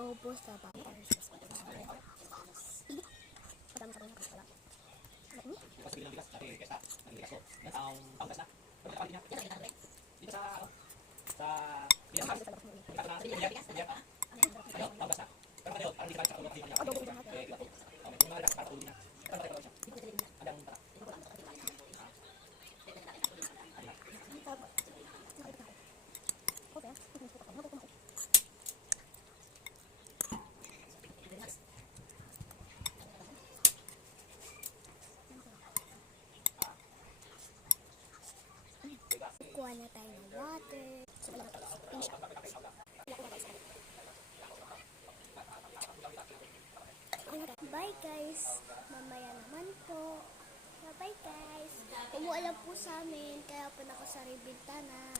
Ubos na ba? Kuha na tayo ng water. Bye guys. Mamaya naman po. Bye guys. Umuulan po sa amin. Kaya po ako sa bintana.